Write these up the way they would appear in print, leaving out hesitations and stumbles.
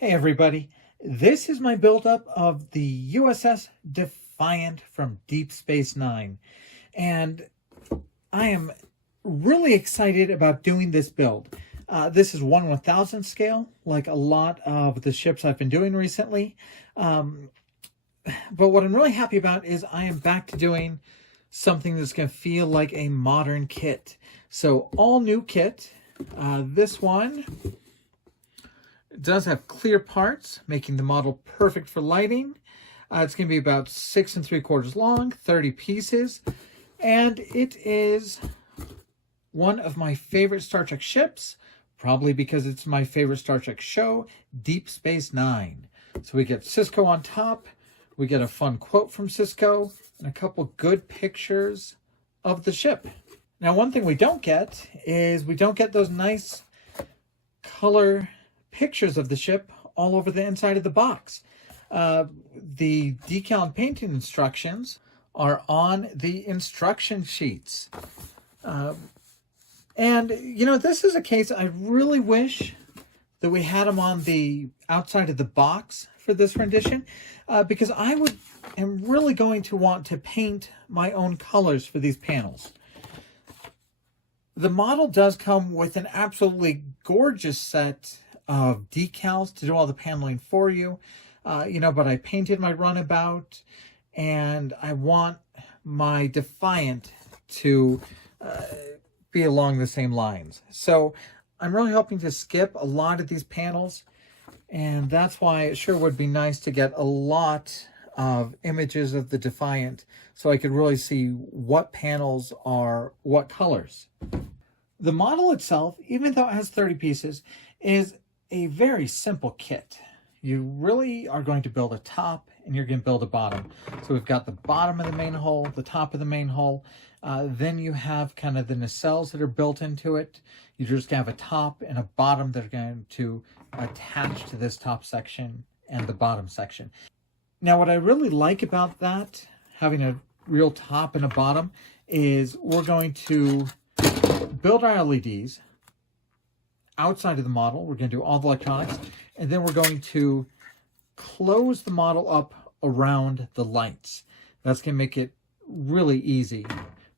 Hey everybody, this is my build-up of the USS Defiant from Deep Space Nine, and I am really excited about doing this build. This is 1/1000 scale, like a lot of the ships I've been doing recently, but what I'm really happy about is I am back to doing something that's going to feel like a modern kit. So all new kit. This one does have clear parts, making the model perfect for lighting. It's going to be about 6 3/4 long, 30 pieces, and it is one of my favorite Star Trek ships, probably because it's my favorite Star Trek show, Deep Space Nine. So we get Cisco on top, we get a fun quote from Cisco, and a couple good pictures of the ship. Now, one thing we don't get is we don't get those nice color pictures of the ship all over the inside of the box. The decal and painting instructions are on the instruction sheets. And, you know, this is a case I really wish that we had them on the outside of the box for this rendition, because I am really going to want to paint my own colors for these panels. The model does come with an absolutely gorgeous set of decals to do all the paneling for you, but I painted my runabout, and I want my Defiant to be along the same lines. So I'm really hoping to skip a lot of these panels, and that's why it sure would be nice to get a lot of images of the Defiant so I could really see what panels are what colors. The model itself, even though it has 30 pieces, is a very simple kit. You really are going to build a top and you're going to build a bottom. So we've got the bottom of the main hull, the top of the main hull. Then you have kind of the nacelles that are built into it. You just have a top and a bottom that are going to attach to this top section and the bottom section. Now, what I really like about that, having a real top and a bottom, is we're going to build our LEDs outside of the model. We're going to do all the electronics, and then we're going to close the model up around the lights. That's going to make it really easy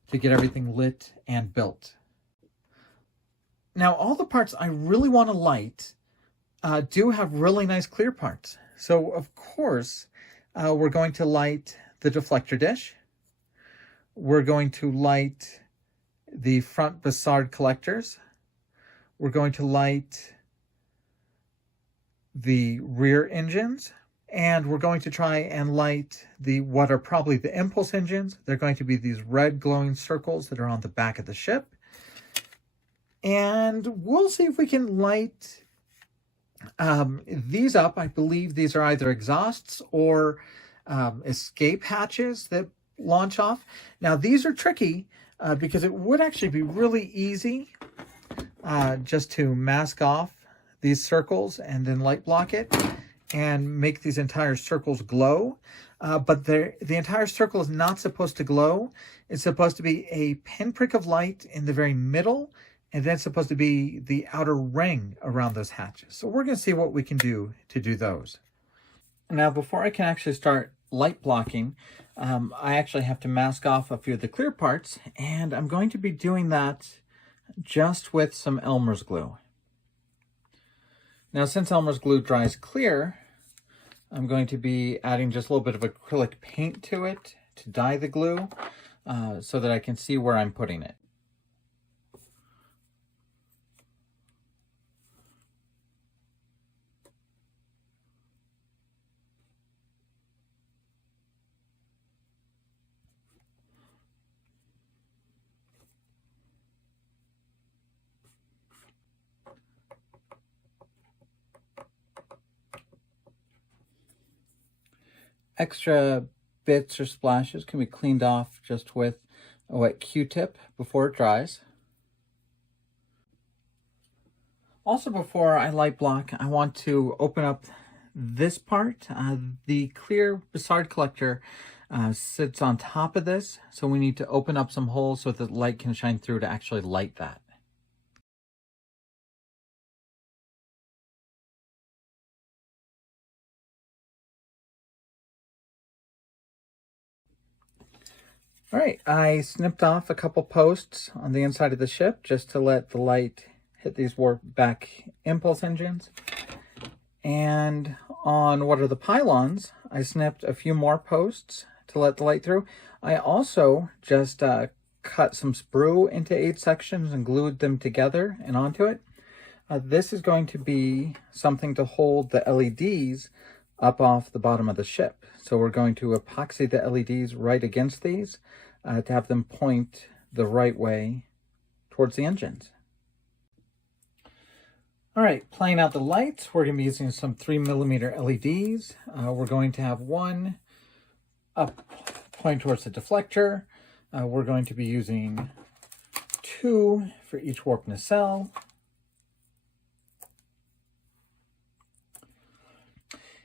to get everything lit and built. Now, all the parts I really want to light do have really nice clear parts. So, of course, we're going to light the deflector dish. We're going to light the front Bassard collectors. We're going to light the rear engines, and we're going to try and light what are probably the impulse engines. They're going to be these red glowing circles that are on the back of the ship. And we'll see if we can light these up. I believe these are either exhausts or escape hatches that launch off. Now, these are tricky because it would actually be really easy just to mask off these circles and then light block it and make these entire circles glow. But the entire circle is not supposed to glow. It's supposed to be a pinprick of light in the very middle, and then it's supposed to be the outer ring around those hatches. So we're going to see what we can do to do those. Now, before I can actually start light blocking, I actually have to mask off a few of the clear parts, and I'm going to be doing that just with some Elmer's glue. Now, since Elmer's glue dries clear, I'm going to be adding just a little bit of acrylic paint to it to dye the glue so that I can see where I'm putting it. Extra bits or splashes can be cleaned off just with a wet Q-tip before it dries. Also, before I light block, I want to open up this part. The clear Bassard collector sits on top of this, so we need to open up some holes so that the light can shine through to actually light that. All right, I snipped off a couple posts on the inside of the ship just to let the light hit these warp back impulse engines. And on one of the pylons, I snipped a few more posts to let the light through. I also just cut some sprue into 8 sections and glued them together and onto it. This is going to be something to hold the LEDs up off the bottom of the ship. So we're going to epoxy the LEDs right against these to have them point the right way towards the engines. All right, playing out the lights, we're going to be using some 3mm LEDs. We're going to have one up point towards the deflector. We're going to be using 2 for each warp nacelle.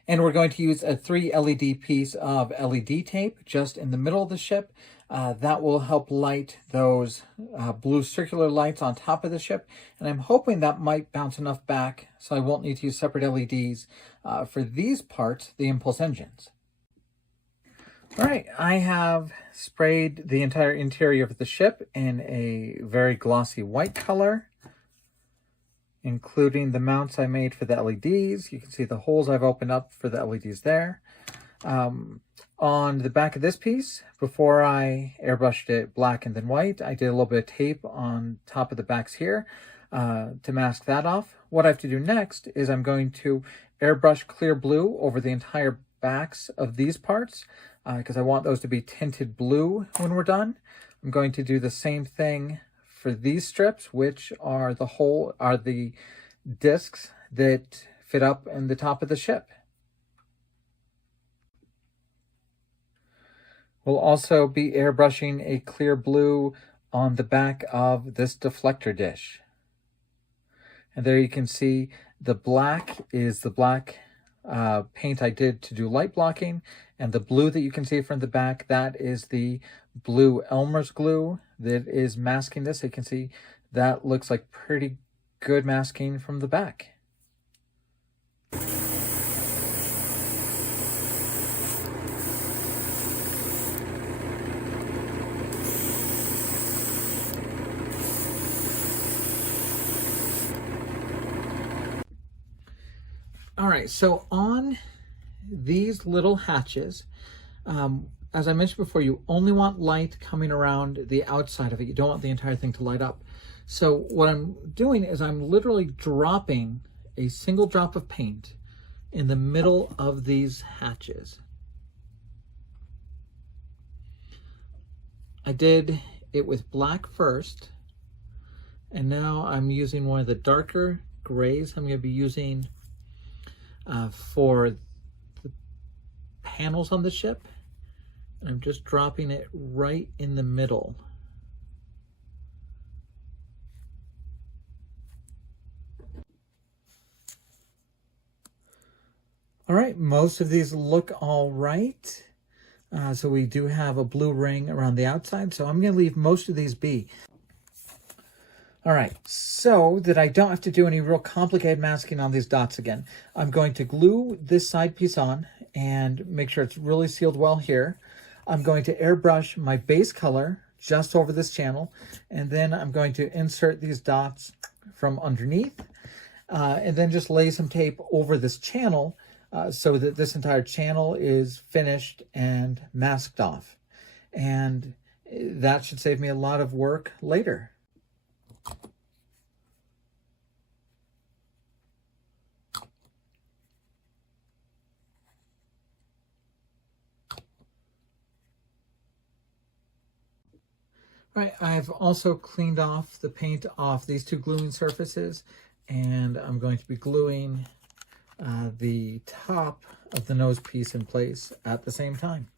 And we're going to use a 3 LED piece of LED tape just in the middle of the ship. That will help light those blue circular lights on top of the ship. And I'm hoping that might bounce enough back so I won't need to use separate LEDs for these parts, the impulse engines. All right, I have sprayed the entire interior of the ship in a very glossy white color, including the mounts I made for the LEDs. You can see the holes I've opened up for the LEDs there. On the back of this piece, before I airbrushed it black and then white, I did a little bit of tape on top of the backs here to mask that off. What I have to do next is I'm going to airbrush clear blue over the entire backs of these parts because I want those to be tinted blue when we're done. I'm going to do the same thing for these strips, which are the discs that fit up in the top of the ship. We'll also be airbrushing a clear blue on the back of this deflector dish. And there you can see the black is the black paint I did to do light blocking, and the blue that you can see from the back, that is the blue Elmer's glue that is masking this. You can see that looks like pretty good masking from the back. All right, so on these little hatches, as I mentioned before, you only want light coming around the outside of it. You don't want the entire thing to light up. So what I'm doing is I'm literally dropping a single drop of paint in the middle of these hatches. I did it with black first, and now I'm using one of the darker grays I'm going to be using for the panels on the ship, and I'm just dropping it right in the middle. All right, most of these look all right. So we do have a blue ring around the outside, so I'm going to leave most of these be. All right, so that I don't have to do any real complicated masking on these dots again, I'm going to glue this side piece on and make sure it's really sealed well here. I'm going to airbrush my base color just over this channel, and then I'm going to insert these dots from underneath, and then just lay some tape over this channel so that this entire channel is finished and masked off. And that should save me a lot of work later. Right, I've also cleaned off the paint off these two gluing surfaces, and I'm going to be gluing the top of the nose piece in place at the same time.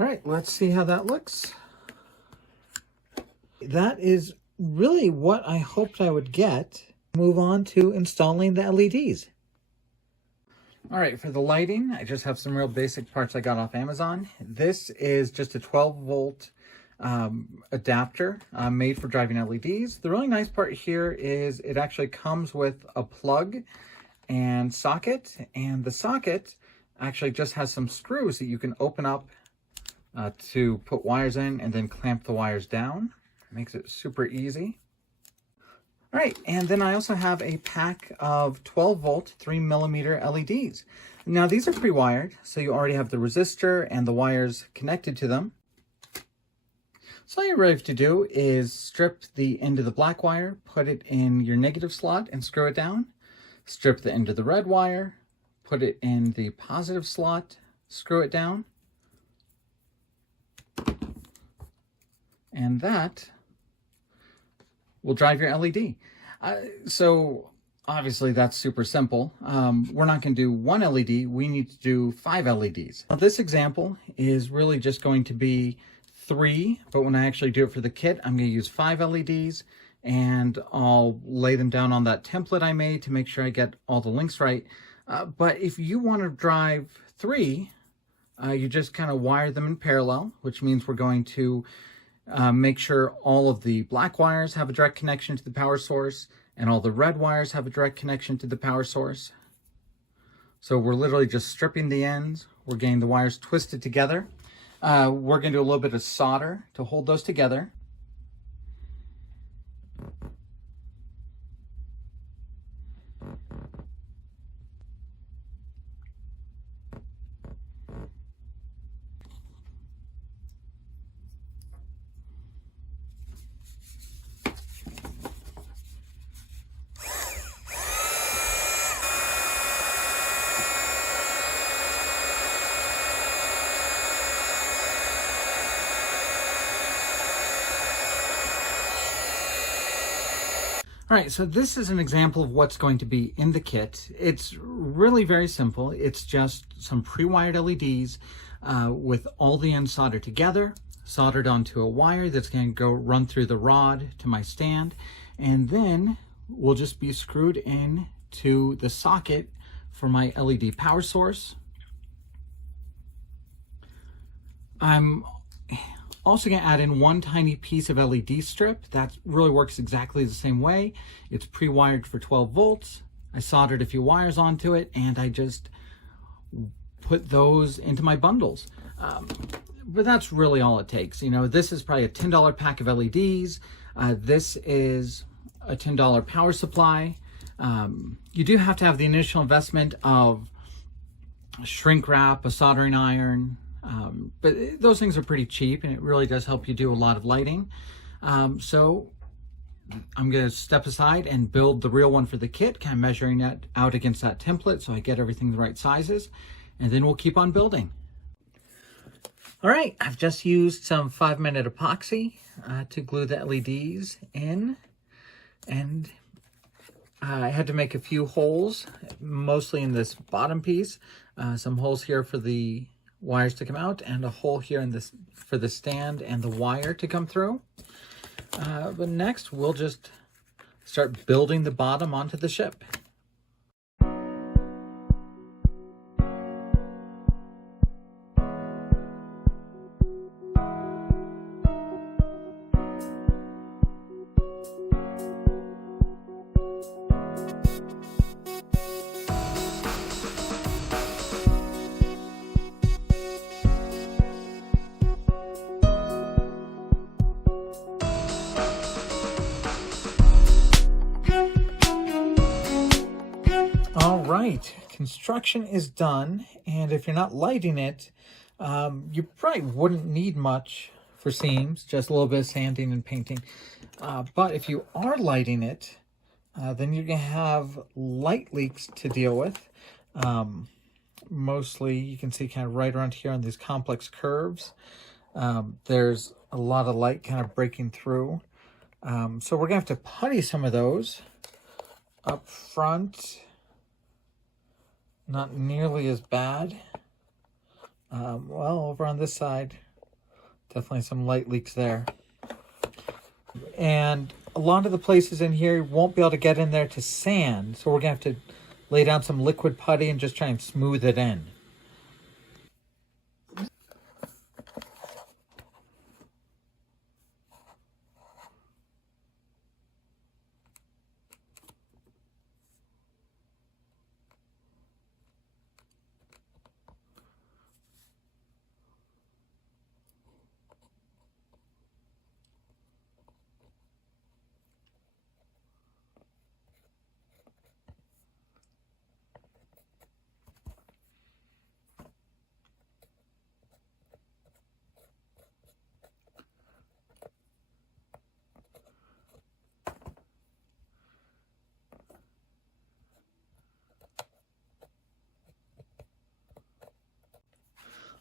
All right, let's see how that looks. That is really what I hoped I would get. Move on to installing the LEDs. All right, for the lighting, I just have some real basic parts I got off Amazon. This is just a 12-volt adapter made for driving LEDs. The really nice part here is it actually comes with a plug and socket, and the socket actually just has some screws that you can open up to put wires in and then clamp the wires down. Makes it super easy. All right, and then I also have a pack of 12-volt 3mm LEDs. Now these are pre-wired, so you already have the resistor and the wires connected to them. So all you really have to do is strip the end of the black wire, put it in your negative slot and screw it down. Strip the end of the red wire, put it in the positive slot, screw it down. And that will drive your LED. So obviously that's super simple. We're not going to do one LED, we need to do 5 LEDs. Now, this example is really just going to be 3, but when I actually do it for the kit, I'm going to use 5 LEDs, and I'll lay them down on that template I made to make sure I get all the links right. But if you want to drive 3, you just kind of wire them in parallel, which means we're going to make sure all of the black wires have a direct connection to the power source and all the red wires have a direct connection to the power source. So we're literally just stripping the ends. We're getting the wires twisted together. We're going to do a little bit of solder to hold those together. All right, so this is an example of what's going to be in the kit. It's really very simple. It's just some pre-wired LEDs with all the ends soldered together, soldered onto a wire that's going to go run through the rod to my stand, and then will just be screwed in to the socket for my LED power source. I'm also going to add in one tiny piece of LED strip. That really works exactly the same way. It's pre-wired for 12 volts. I soldered a few wires onto it, and I just put those into my bundles. But that's really all it takes. You know, this is probably a $10 pack of LEDs. This is a $10 power supply. You do have to have the initial investment of shrink wrap, a soldering iron, but those things are pretty cheap, and it really does help you do a lot of lighting. So I'm going to step aside and build the real one for the kit, kind of measuring it out against that template so I get everything the right sizes, and then we'll keep on building. All right, I've just used some 5-minute epoxy to glue the LEDs in, and I had to make a few holes, mostly in this bottom piece. Some holes here for the wires to come out, and a hole here in this for the stand and the wire to come through. But next we'll just start building the bottom onto the ship. Right, construction is done, and if you're not lighting it, you probably wouldn't need much for seams, just a little bit of sanding and painting. But if you are lighting it, then you're going to have light leaks to deal with. Mostly, you can see kind of right around here on these complex curves. There's a lot of light kind of breaking through. So we're going to have to putty some of those up front. Not nearly as bad. Well, over on this side, definitely some light leaks there. And a lot of the places in here won't be able to get in there to sand, so we're going to have to lay down some liquid putty and just try and smooth it in.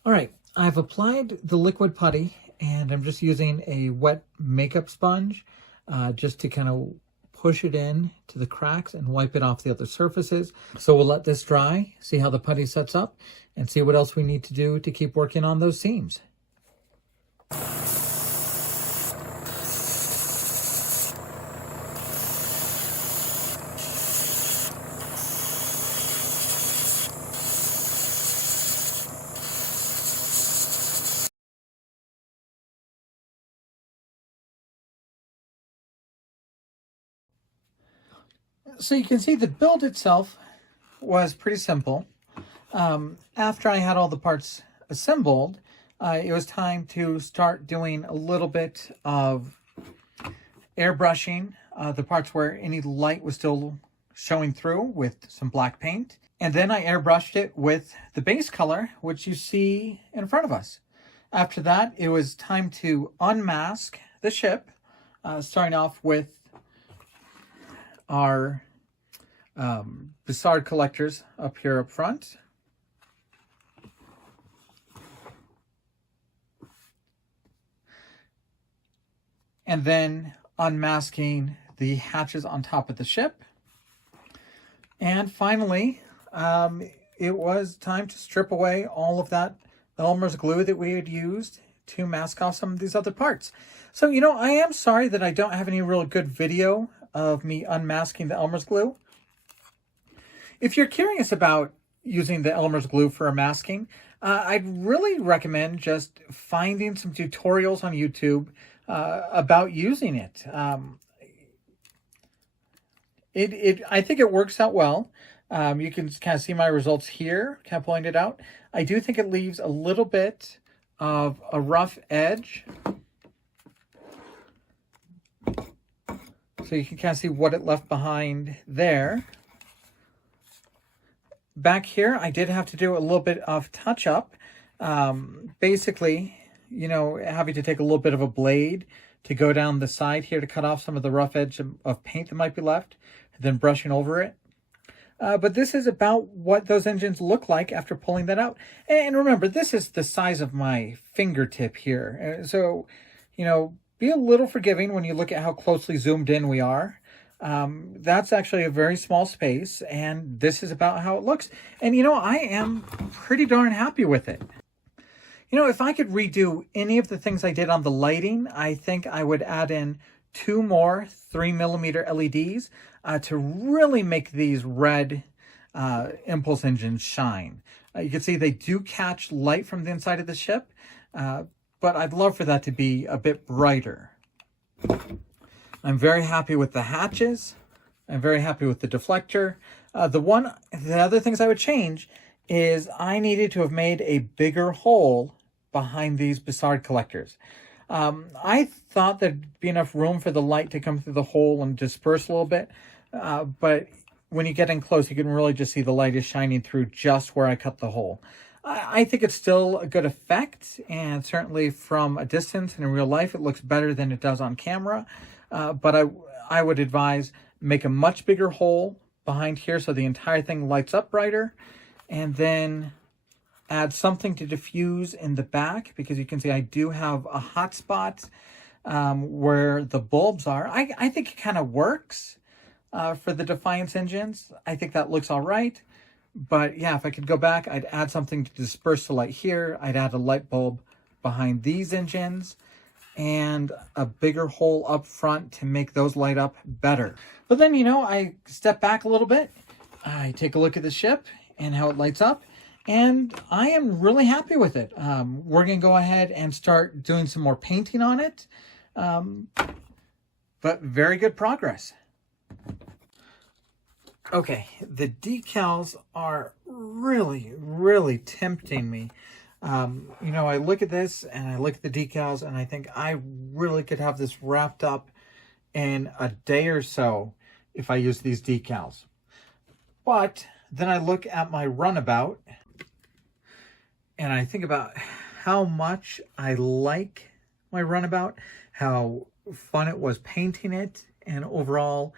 All right, I've applied the liquid putty and I'm just using a wet makeup sponge just to kind of push it in to the cracks and wipe it off the other surfaces. So we'll let this dry, see how the putty sets up, and see what else we need to do to keep working on those seams. So you can see the build itself was pretty simple. After I had all the parts assembled, it was time to start doing a little bit of airbrushing the parts where any light was still showing through with some black paint. And then I airbrushed it with the base color, which you see in front of us. After that, it was time to unmask the ship, starting off with our Bizarre collectors up here up front. And then unmasking the hatches on top of the ship. And finally, it was time to strip away all of that Elmer's glue that we had used to mask off some of these other parts. So, you know, I am sorry that I don't have any real good video of me unmasking the Elmer's glue. If you're curious about using the Elmer's glue for a masking, I'd really recommend just finding some tutorials on YouTube about using it. I think it works out well. You can kind of see my results here, kind of pulling it out. I do think it leaves a little bit of a rough edge. So you can kind of see what it left behind there. Back here, I did have to do a little bit of touch-up. Basically, you know, having to take a little bit of a blade to go down the side here to cut off some of the rough edge of paint that might be left, and then brushing over it. But this is about what those engines look like after pulling that out. And remember, this is the size of my fingertip here. So, you know, be a little forgiving when you look at how closely zoomed in we are. That's actually a very small space, and this is about how it looks. And, you know, I am pretty darn happy with it. You know, if I could redo any of the things I did on the lighting, I think I would add in 2 more 3mm LEDs to really make these red impulse engines shine. You can see they do catch light from the inside of the ship, but I'd love for that to be a bit brighter. I'm very happy with the hatches. I'm very happy with the deflector. The other things I would change is I needed to have made a bigger hole behind these Bizarre collectors. I thought there'd be enough room for the light to come through the hole and disperse a little bit, but when you get in close, you can really just see the light is shining through just where I cut the hole. I think it's still a good effect, and certainly from a distance and in real life, it looks better than it does on camera. But I would advise make a much bigger hole behind here so the entire thing lights up brighter, and then add something to diffuse in the back, because you can see I do have a hot spot where the bulbs are. I think it kind of works for the Defiance engines. I think that looks all right. But yeah, if I could go back, I'd add something to disperse the light here. I'd add a light bulb behind these engines and a bigger hole up front to make those light up better. But then, you know, I step back a little bit. I take a look at the ship and how it lights up, and I am really happy with it. We're going to go ahead and start doing some more painting on it, but very good progress. Okay, the decals are really, really tempting me. You know, I look at this and I look at the decals and I think I really could have this wrapped up in a day or so if I use these decals. But then I look at my runabout and I think about how much I like my runabout, how fun it was painting it, and overall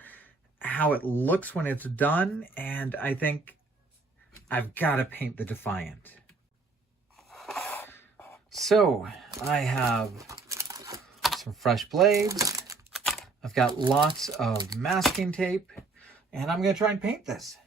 how it looks when it's done. And I think I've got to paint the Defiant. So I have some fresh blades. I've got lots of masking tape, and I'm going to try and paint this.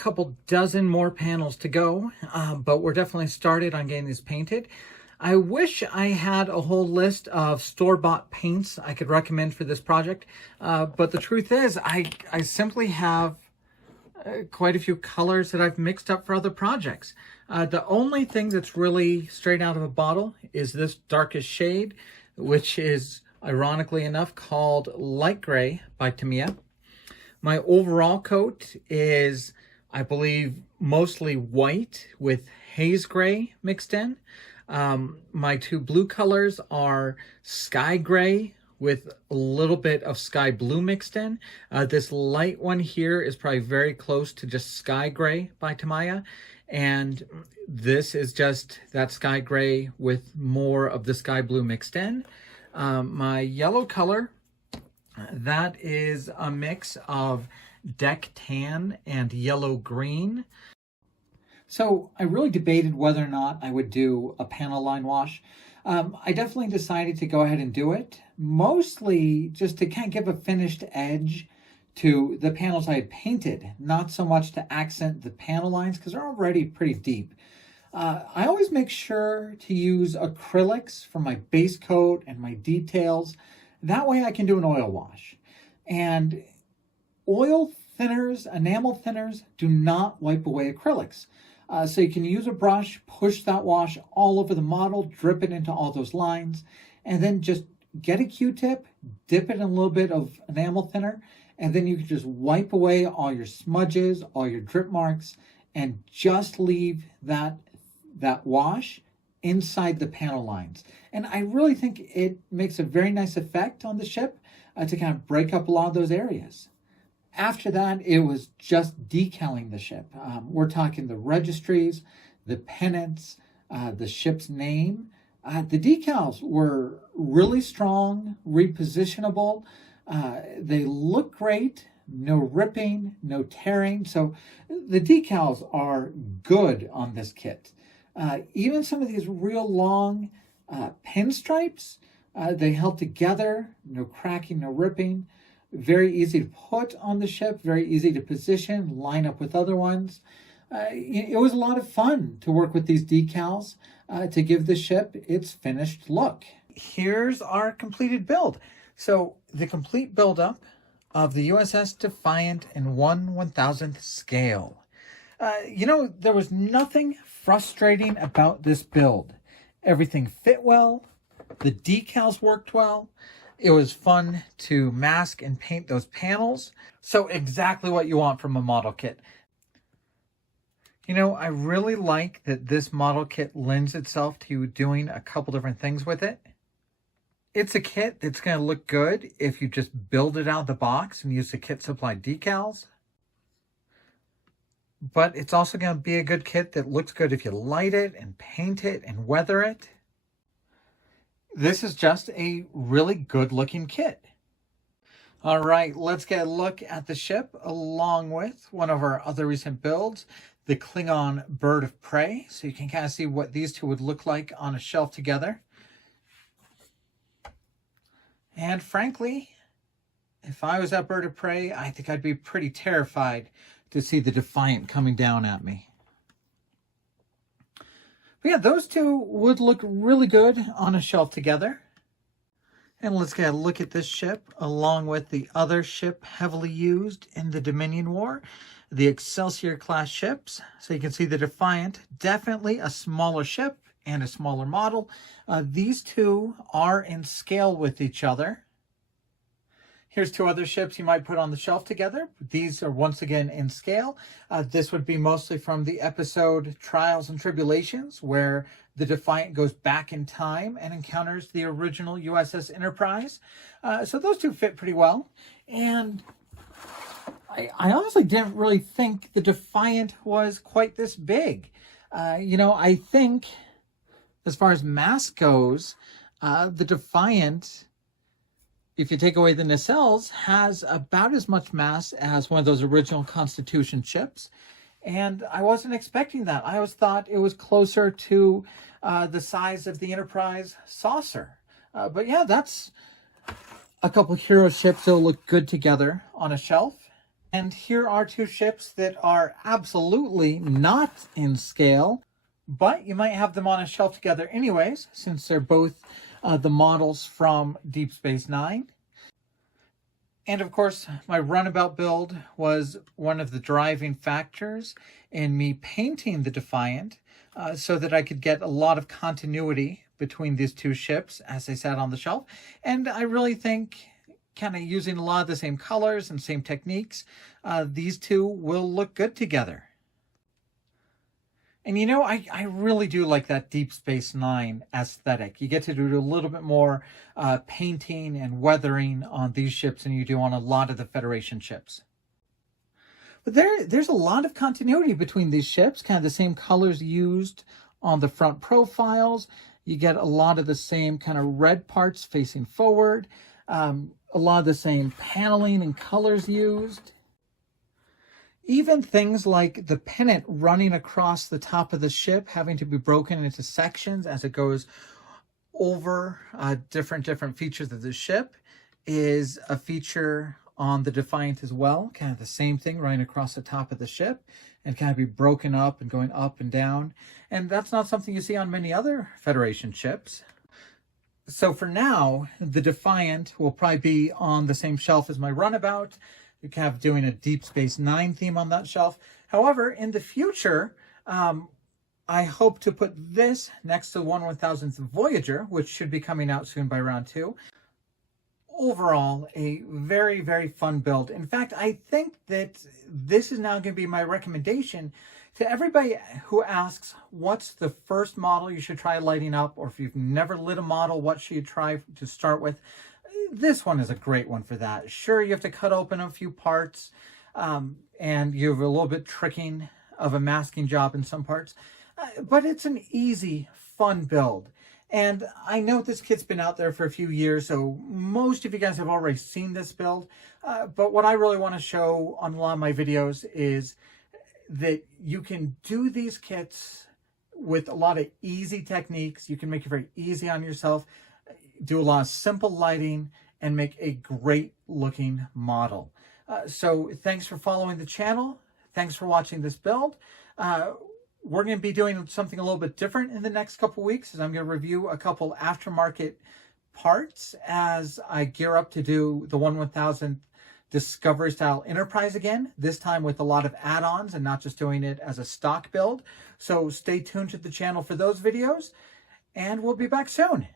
couple dozen more panels to go, but we're definitely started on getting these painted. I wish I had a whole list of store-bought paints I could recommend for this project, but the truth is I simply have quite a few colors that I've mixed up for other projects. The only thing that's really straight out of a bottle is this darkest shade, which is ironically enough called Light Gray by Tamiya. My overall coat is, I believe, mostly white with haze gray mixed in. My two blue colors are sky gray with a little bit of sky blue mixed in. This light one here is probably very close to just sky gray by Tamiya. And this is just that sky gray with more of the sky blue mixed in. My yellow color, that is a mix of deck tan and yellow green. So I really debated whether or not I would do a panel line wash. I definitely decided to go ahead and do it, mostly just to kind of give a finished edge to the panels I had painted, not so much to accent the panel lines because they're already pretty deep. I always make sure to use acrylics for my base coat and my details. That way I can do an oil wash. And oil thinners, enamel thinners, do not wipe away acrylics. So you can use a brush, push that wash all over the model, drip it into all those lines, and then just get a Q-tip, dip it in a little bit of enamel thinner, and then you can just wipe away all your smudges, all your drip marks, and just leave that wash inside the panel lines. And I really think it makes a very nice effect on the ship to kind of break up a lot of those areas. After that, it was just decaling the ship. We're talking the registries, the pennants, the ship's name. The decals were really strong, repositionable. They look great, no ripping, no tearing. So the decals are good on this kit. Even some of these real long pinstripes, they held together, no cracking, no ripping. Very easy to put on the ship, very easy to position, line up with other ones. It was a lot of fun to work with these decals to give the ship its finished look. Here's our completed build. So the complete buildup of the USS Defiant in 1/1000th scale. There was nothing frustrating about this build. Everything fit well. The decals worked well. It was fun to mask and paint those panels. So exactly what you want from a model kit. I really like that this model kit lends itself to doing a couple different things with it. It's a kit that's going to look good if you just build it out of the box and use the kit supplied decals. But it's also going to be a good kit that looks good if you light it and paint it and weather it. This is just a really good looking kit. All right, let's get a look at the ship along with one of our other recent builds, the Klingon Bird of Prey. So you can kind of see what these two would look like on a shelf together. And frankly, if I was that bird of prey, I think I'd be pretty terrified to see the Defiant coming down at me. But yeah, those two would look really good on a shelf together. And let's get a look at this ship along with the other ship heavily used in the Dominion War, the Excelsior class ships. So you can see the Defiant, definitely a smaller ship and a smaller model. These two are in scale with each other. Here's two other ships you might put on the shelf together. These are once again in scale. This would be mostly from the episode Trials and Tribulations, where the Defiant goes back in time and encounters the original USS Enterprise. So those two fit pretty well. And I honestly didn't really think the Defiant was quite this big. I think as far as mass goes, the Defiant, if you take away the nacelles, has about as much mass as one of those original Constitution ships. And I wasn't expecting that. I always thought it was closer to the size of the Enterprise saucer. But yeah, that's a couple hero ships that will look good together on a shelf. And here are two ships that are absolutely not in scale, but you might have them on a shelf together anyways, since they're both the models from Deep Space Nine. And of course, my runabout build was one of the driving factors in me painting the Defiant so that I could get a lot of continuity between these two ships as they sat on the shelf. And I really think kind of using a lot of the same colors and same techniques, these two will look good together. And I really do like that Deep Space Nine aesthetic. You get to do a little bit more painting and weathering on these ships than you do on a lot of the Federation ships. But there's a lot of continuity between these ships, kind of the same colors used on the front profiles. You get a lot of the same kind of red parts facing forward, a lot of the same paneling and colors used. Even things like the pennant running across the top of the ship having to be broken into sections as it goes over different features of the ship is a feature on the Defiant as well. Kind of the same thing running across the top of the ship and kind of be broken up and going up and down. And that's not something you see on many other Federation ships. So for now, the Defiant will probably be on the same shelf as my Runabout. You can have doing a Deep Space Nine theme on that shelf. However, in the future, I hope to put this next to 1/1000th Voyager, which should be coming out soon by round 2. Overall, a very, very fun build. In fact, I think that this is now going to be my recommendation to everybody who asks, what's the first model you should try lighting up? Or if you've never lit a model, what should you try to start with? This one is a great one for that. Sure, you have to cut open a few parts, and you have a little bit tricking of a masking job in some parts, but it's an easy, fun build. And I know this kit's been out there for a few years, so most of you guys have already seen this build. But what I really want to show on a lot of my videos is that you can do these kits with a lot of easy techniques. You can make it very easy on yourself, do a lot of simple lighting, and make a great looking model. So thanks for following the channel. Thanks for watching this build. We're going to be doing something a little bit different in the next couple weeks, as I'm going to review a couple aftermarket parts as I gear up to do the 1/1000th Discovery style Enterprise again, this time with a lot of add-ons and not just doing it as a stock build. So stay tuned to the channel for those videos, and we'll be back soon.